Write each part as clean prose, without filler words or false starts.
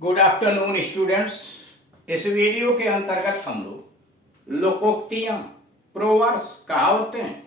Good afternoon students. इस video के अंतर्गत हम लोग लोकोक्तियां, प्रोवर्ब्स, कहावतें,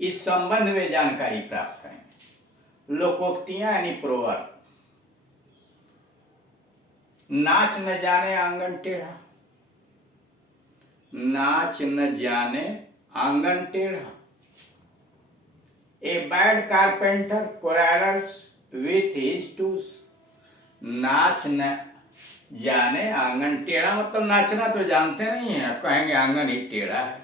इस संबंध में जानकारी प्राप्त करेंगे। लोकोक्तियां यानी प्रोवर्ब। नाच न जाने आंगन टेढ़ा, नाच न जाने आंगन टेढ़ा। A bad carpenter quarrels with his tools। नाच न जाने आंगन टेढ़ा मतलब नाचना तो जानते नहीं है, कहेंगे आंगन ही टेढ़ा है,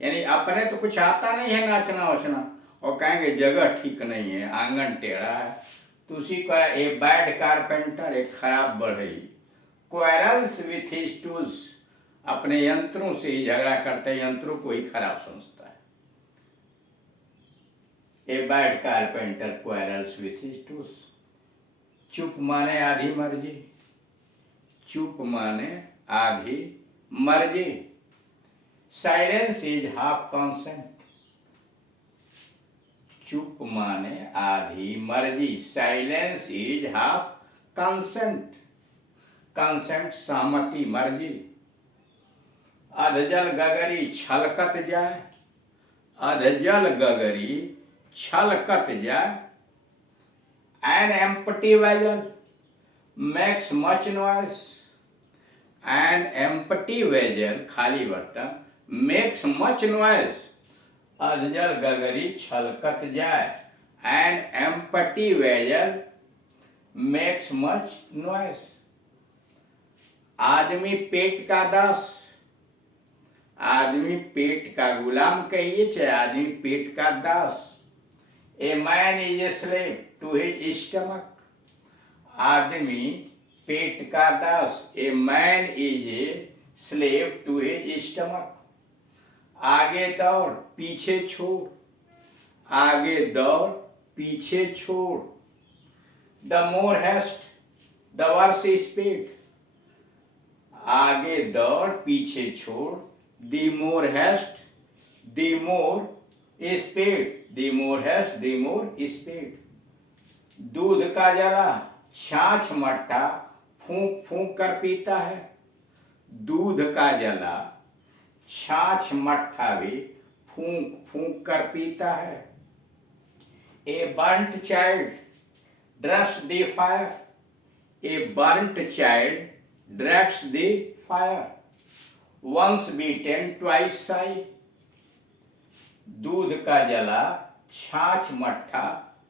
यानी अपने तो कुछ आता नहीं है नाचना वाचना और कहेंगे जगह ठीक नहीं है, आंगन टेढ़ा है। तो उसी का ए बैड कारपेंटर, एक खराब बढ़ई, क्वेरल्स विथ हिज टूल्स, अपने यंत्रों से ही झगड़ा करते हैं, यंत्रों को ही खराब समझता है। A bad carpenter quarrels with his tools. चुप माने आधी मर्जी, चुप माने आधी मर्जी। Silence is half consent. चुप माने आधी मर्जी, silence is half consent. Consent सहमति, मर्जी। अधजल गगरी छलकत जाए, अधजल गगरी छलकत जाए। An empty vessel makes much noise। An empty vessel, खाली बर्तन, makes much noise। अधजल गगरी छलकत जाए। An empty vessel makes much noise। आदमी पेट का दास, आदमी पेट का गुलाम कहिए चाहे आदमी पेट का दास। A man is a slave to his stomach. आदमी पेट का दास। A man is a slave to his stomach. आगे दौड़ पीछे छोड़, आगे दौड़ पीछे छोड़। The more haste the worse speed. आगे दौड़ पीछे छोड़। The more haste the more speed, the more haste the more speed. दूध का जला छाछ मट्ठा फूंक फूंक कर पीता है। दूध का जला छाछ मट्ठा भी फूंक फूंक कर पीता है। A burnt child drags the fire. A burnt child drags the fire. Once beaten twice shy. दूध का जला छाछ मट्ठा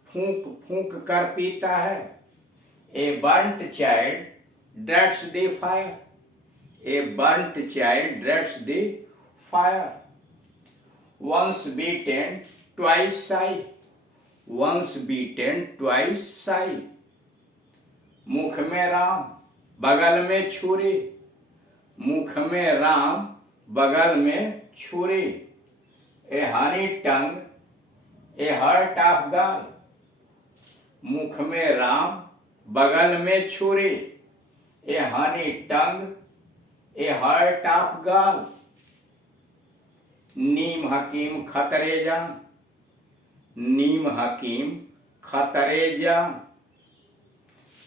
फूंक फूंक कर पीता है। A burnt child drags the fire. A burnt child drags the fire. Once beaten twice shy. Once beaten twice shy. मुख में राम बगल में छुरी। मुख में राम बगल में छुरी। A honey tongue a heart of gall. मुख में राम बगल में छुरी। A honey tongue a heart of gall. नीम हकीम खतरे जान। नीम हकीम खतरे जान।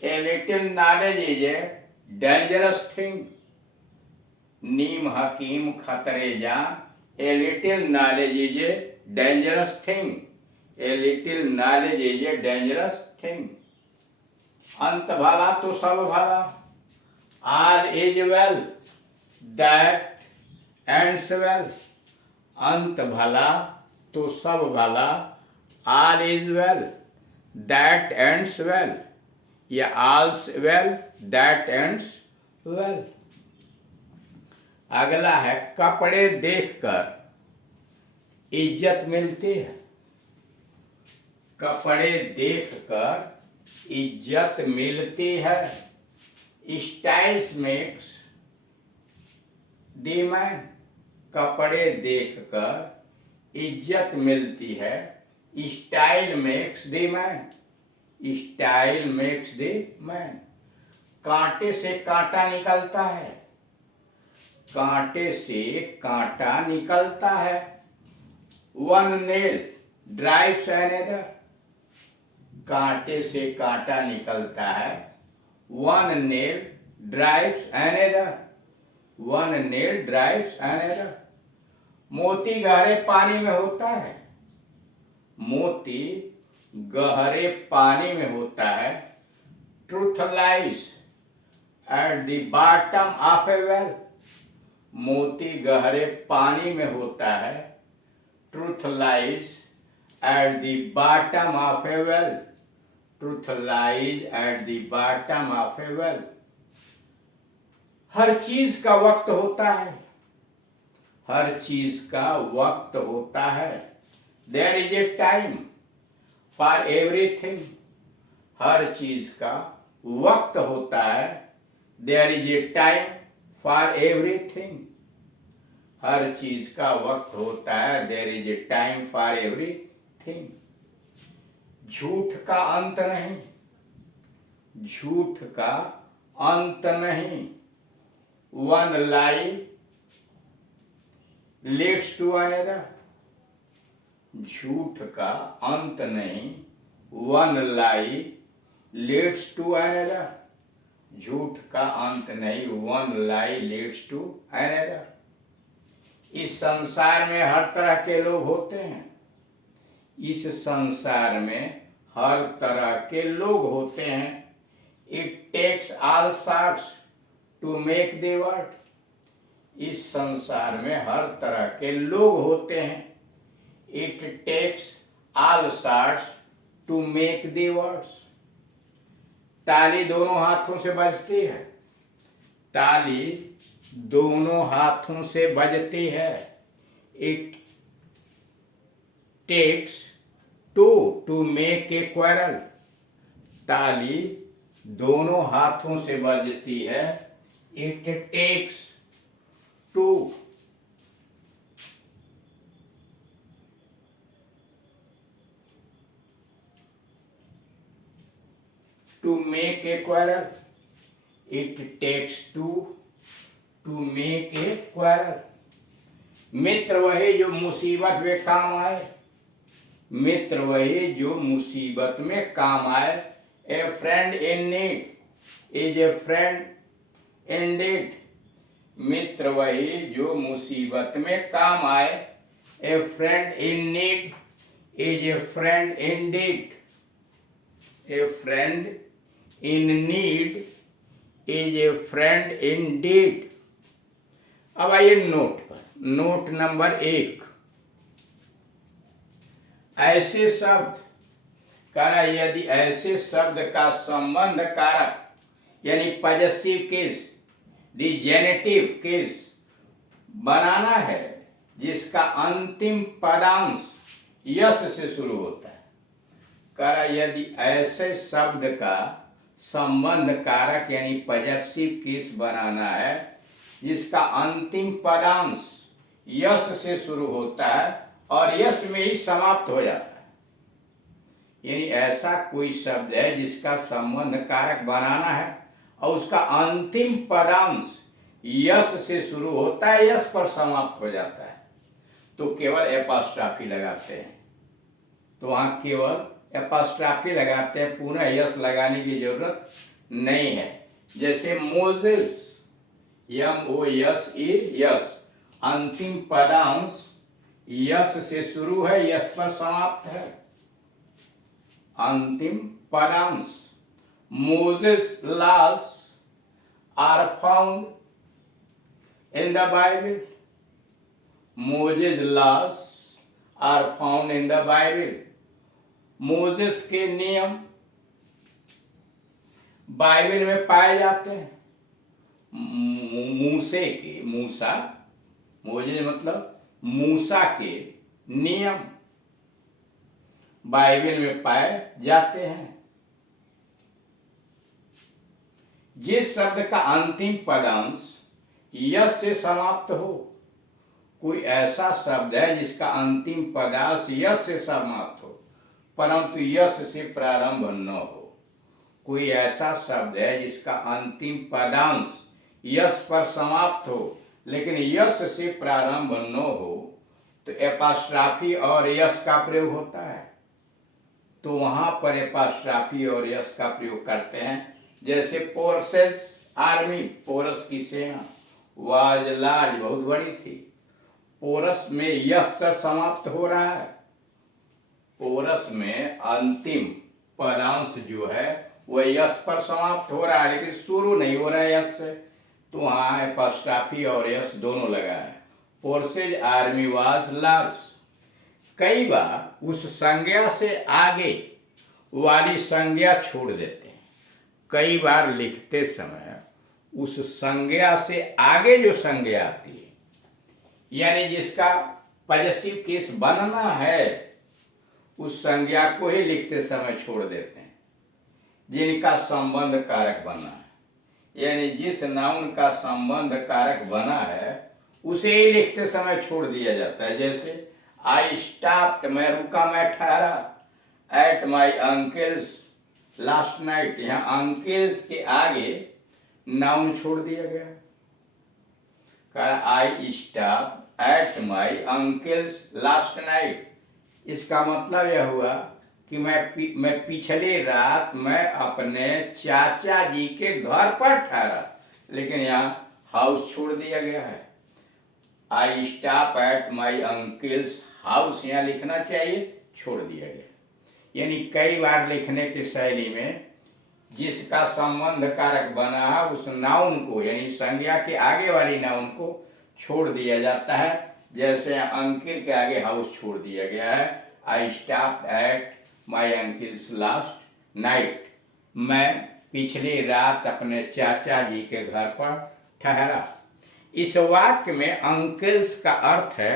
A little knowledge is a dangerous thing. नीम हकीम खतरे जान। A little knowledge is a dangerous thing। A little knowledge is a dangerous thing। अंत भला तो सब भला। All is well that ends well। अंत भला तो सब भला। All is well that ends well, या all's well that ends well। अगला है कपड़े देखकर इज्जत मिलती है। कपड़े देखकर इज्जत मिलती है। Styles makes the man. कपड़े देखकर इज्जत मिलती है। Style makes the man. Style makes the man. कांटे से कांटा निकलता है। कांटे से कांटा निकलता है। One nail drives another. कांटे से कांटा निकलता है, one nail drives another, one nail drives another. मोती गहरे पानी में होता है, मोती गहरे पानी में होता है. Truth lies at the bottom of a well. मोती गहरे पानी में होता है. Truth lies at the bottom of a well. Truth lies at the bottom of a well. हर चीज का वक्त होता है, हर चीज का वक्त होता है. There is a time for everything. हर चीज का वक्त होता है. There is a time for everything. हर चीज का वक्त होता है. There is a time for everything. झूठ का अंत नहीं, झूठ का अंत नहीं. One lie leads to another. झूठ का अंत नहीं. One lie leads to another. झूठ का अंत नहीं. One lie leads to another. इस संसार में हर तरह के लोग होते हैं, इस संसार में हर तरह के लोग होते हैं. It takes all sorts to make the world. इस संसार में हर तरह के लोग होते हैं. It takes all sorts to make the words. ताली दोनों हाथों से बजती है, ताली दोनों हाथों से बजती है. It takes two to make a quarrel. ताली दोनों हाथों से बजती है. It takes two to make a quarrel. It takes two to make a quarrel. मित्र वही जो मुसीबत में काम आए, मित्र वही जो मुसीबत में काम आए. A friend in need is a friend indeed. मित्र वही जो मुसीबत में काम आए. A friend in need is a friend indeed. A friend in need is a friend indeed. अब आइए नोट पर. Note number 1. ऐसे शब्द करा, यदि ऐसे शब्द का संबंध कारक यानी पॉजेसिव केस, दी जेनेटिव केस बनाना है जिसका अंतिम पदांश यस से शुरू होता है. करा, यदि ऐसे शब्द का संबंध कारक यानी पॉजेसिव केस बनाना है जिसका अंतिम पदांश यस से शुरू होता है और यस में ही समाप्त हो जाता है. यानी ऐसा कोई शब्द है जिसका संबंध कारक बनाना है और उसका अंतिम पदांश यस से शुरू होता है, यस पर समाप्त हो जाता है, तो केवल एपॉस्ट्रॉफी लगाते हैं. तो वहां केवल एपॉस्ट्रॉफी लगाते हैं, पुनः यस लगाने की जरूरत नहीं है. जैसे मोजेस, MOSES, अंतिम पदांश यस से शुरू है, यस पर समाप्त है. अंतिम पदांश. Moses laws are found in the Bible. Moses laws are found in the Bible. Moses के नियम बाइबल में पाए जाते हैं. मूसे के, मूसा, मोजेस मतलब मूसा के नियम बाइबल में पाए जाते हैं. जिस शब्द का अंतिम पदांश यस से समाप्त हो, कोई ऐसा शब्द है जिसका अंतिम पदांश यस से समाप्त हो परंतु यस से प्रारंभ न हो. कोई ऐसा शब्द है जिसका अंतिम पदांश यस पर समाप्त हो लेकिन यस से प्रारंभ न हो, तो एपॉस्ट्रॉफी और यस का प्रयोग होता है. तो वहां पर एपॉस्ट्रॉफी और यस का प्रयोग करते हैं. जैसे पोरसेस आर्मी, पोरस की सेना, वाज लार्ज, बहुत बड़ी थी। पोरस में यस से समाप्त हो रहा है। पोरस में अंतिम पदांश जो है वह यस पर समाप्त हो रहा है, लेकिन शुरू नहीं हो रहा है यस से, तो वहां एपॉस्ट्रॉफी और यस दोनों लगा है। Forces army was large. कई बार उस संज्ञा से आगे वाली संज्ञा छोड़ देते हैं। कई बार लिखते समय उस संज्ञा से आगे जो संज्ञा आती है, यानी जिसका पॉजेसिव केस बनना है, उस संज्ञा को ही लिखते समय छोड़ देते हैं। जिनका संबंध कारक बना है, यानी जिस नाउन का संबंध कारक बना है उसे ही लिखते समय छोड़ दिया जाता है। जैसे आई स्टॉप्ड, मैं रुका, मैं ठहरा, at my uncle's last night, यहाँ अंकल्स के आगे नाउन छोड़ दिया गया। I stop at my uncle's last night, इसका मतलब यह हुआ कि मैं पिछली रात मैं अपने चाचा जी के घर पर ठहरा, लेकिन यहाँ हाउस छोड़ दिया गया है। I stop at my uncles house यहाँ लिखना चाहिए, छोड़ दिया गया। यानी कई बार लिखने की शैली में जिसका संबंध कारक बना है उस नाउन को, यानी संज्ञा के आगे वाली नाउन को छोड़ दिया जाता है। जैसे अंकिल के आगे हाउस छोड़ दिया गया है। I stop at my uncle's last night, मैं पिछली रात अपने चाचा जी के घर पर ठहरा। इस वाक्य में अंकिल्स का अर्थ है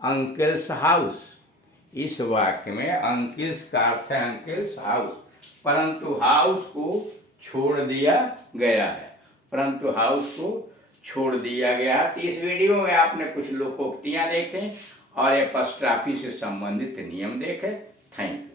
अंकिल्स हाउस। इस वाक्य में अंकिल्स का अर्थ है अंकिल्स हाउस, परंतु हाउस को छोड़ दिया गया है। परंतु हाउस को छोड़ दिया गया। तो इस वीडियो में आपने कुछ लोकोक्तियां देखें और एपॉस्ट्रॉफी से संबंधित नियम देखे। Thank you.